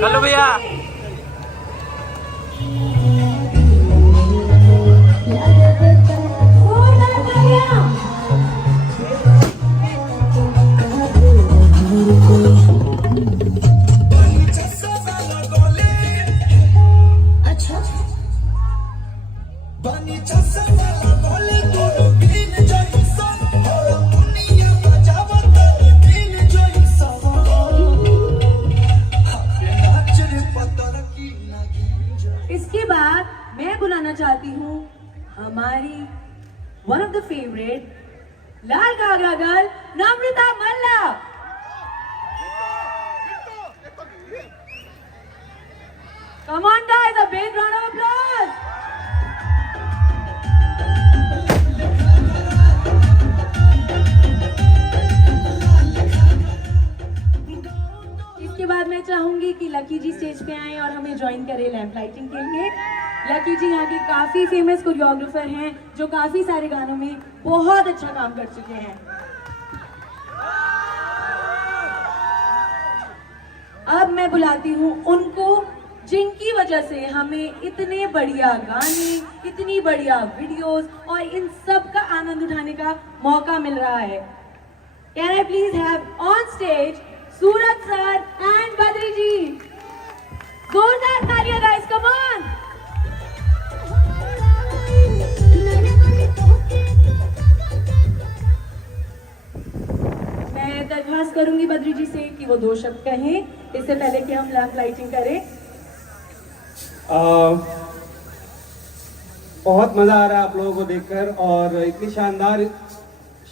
कल्लू भैया इसके बाद मैं बुलाना चाहती हूँ हमारी one of the favourite Lal Ghaghra girl Namrata Malla. Come on guys, a big round of applause. इसके बाद मैं चाहूंगी कि लकी जी स्टेज पे आएं और हमें ज्वाइन करें लैंप लाइटिंग के लिए। लकी जी यहाँ के काफी फेमस कोरियोग्राफर हैं जो काफी सारे गानों में बहुत अच्छा काम कर चुके हैं। अब मैं बुलाती हूँ उनको जिनकी वजह से हमें इतने बढ़िया गाने, इतनी बढ़िया वीडियोस और इन सब का आनंद उठाने का मौका मिल रहा है। Can I please have on stage Suraj sir and Badri ji. जोरदार तालियां गाइस, कम ऑन। मैं दरख्वास्त करूंगी बद्री जी से कि वो 2 शब्द कहें इससे पहले कि हम लैंप लाइटिंग करें। बहुत मज़ा आ रहा है आप लोगों को देखकर और इतनी शानदार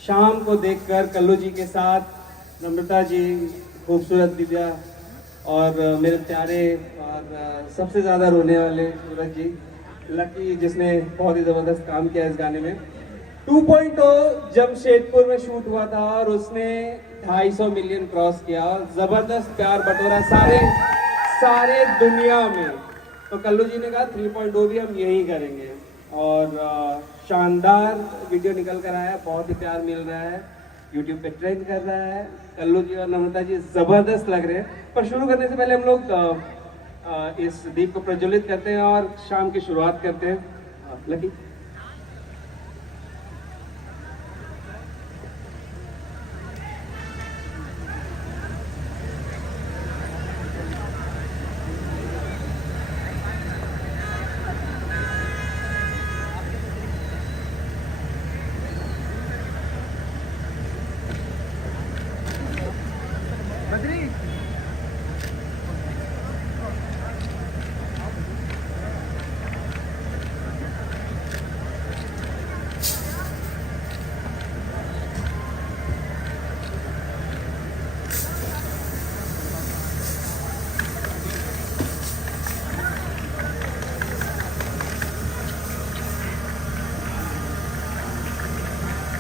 शाम को देखकर कल्लू जी के साथ नम्रता जी, खूबसूरत दिव्या और मेरे प्यारे और सबसे ज़्यादा रोने वाले सूरज जी, लकी जिसने बहुत ही ज़बरदस्त काम किया इस गाने में। 2.0 जमशेदपुर में शूट हुआ था और उसने 250 मिलियन क्रॉस किया और ज़बरदस्त प्यार बटोरा सारे दुनिया में। तो कल्लू जी ने कहा 3.0 भी हम यही करेंगे और शानदार वीडियो निकल कर आया, बहुत ही प्यार मिल रहा है, YouTube पे ट्रेंड कर रहा है। कल्लू जी और नम्रता जी ज़बरदस्त लग रहे हैं। पर शुरू करने से पहले हम लोग इस दीप को प्रज्वलित करते हैं और शाम की शुरुआत करते हैं। लकी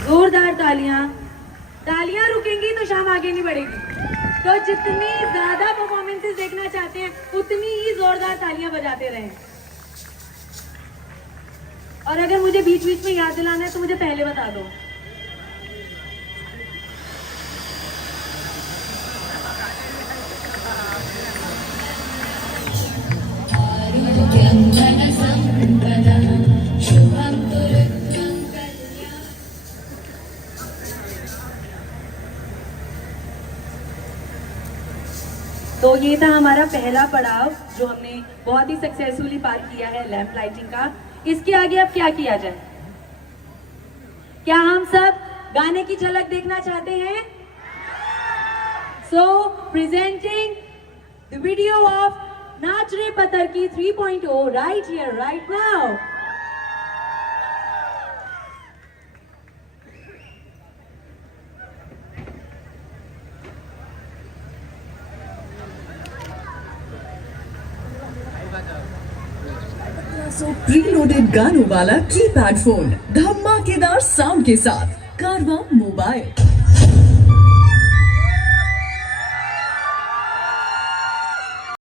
जोरदार तालियां रुकेंगी तो शाम आगे नहीं बढ़ेगी। तो जितनी ज्यादा परफॉर्मेंसेस देखना चाहते हैं उतनी ही जोरदार तालियां बजाते रहें। और अगर मुझे बीच बीच में याद दिलाना है तो मुझे पहले बता दो। तो ये था हमारा पहला पड़ाव जो हमने बहुत ही सक्सेसफुली पार किया है लैंप लाइटिंग का। इसके आगे अब क्या किया जाए? क्या हम सब गाने की झलक देखना चाहते हैं? सो प्रेजेंटिंग द वीडियो ऑफ नाच रे पत्थर की 3.0 right here right now. Preloaded गानों वाला कीपैड फोन धमाकेदार साउंड के साथ कारवा मोबाइल।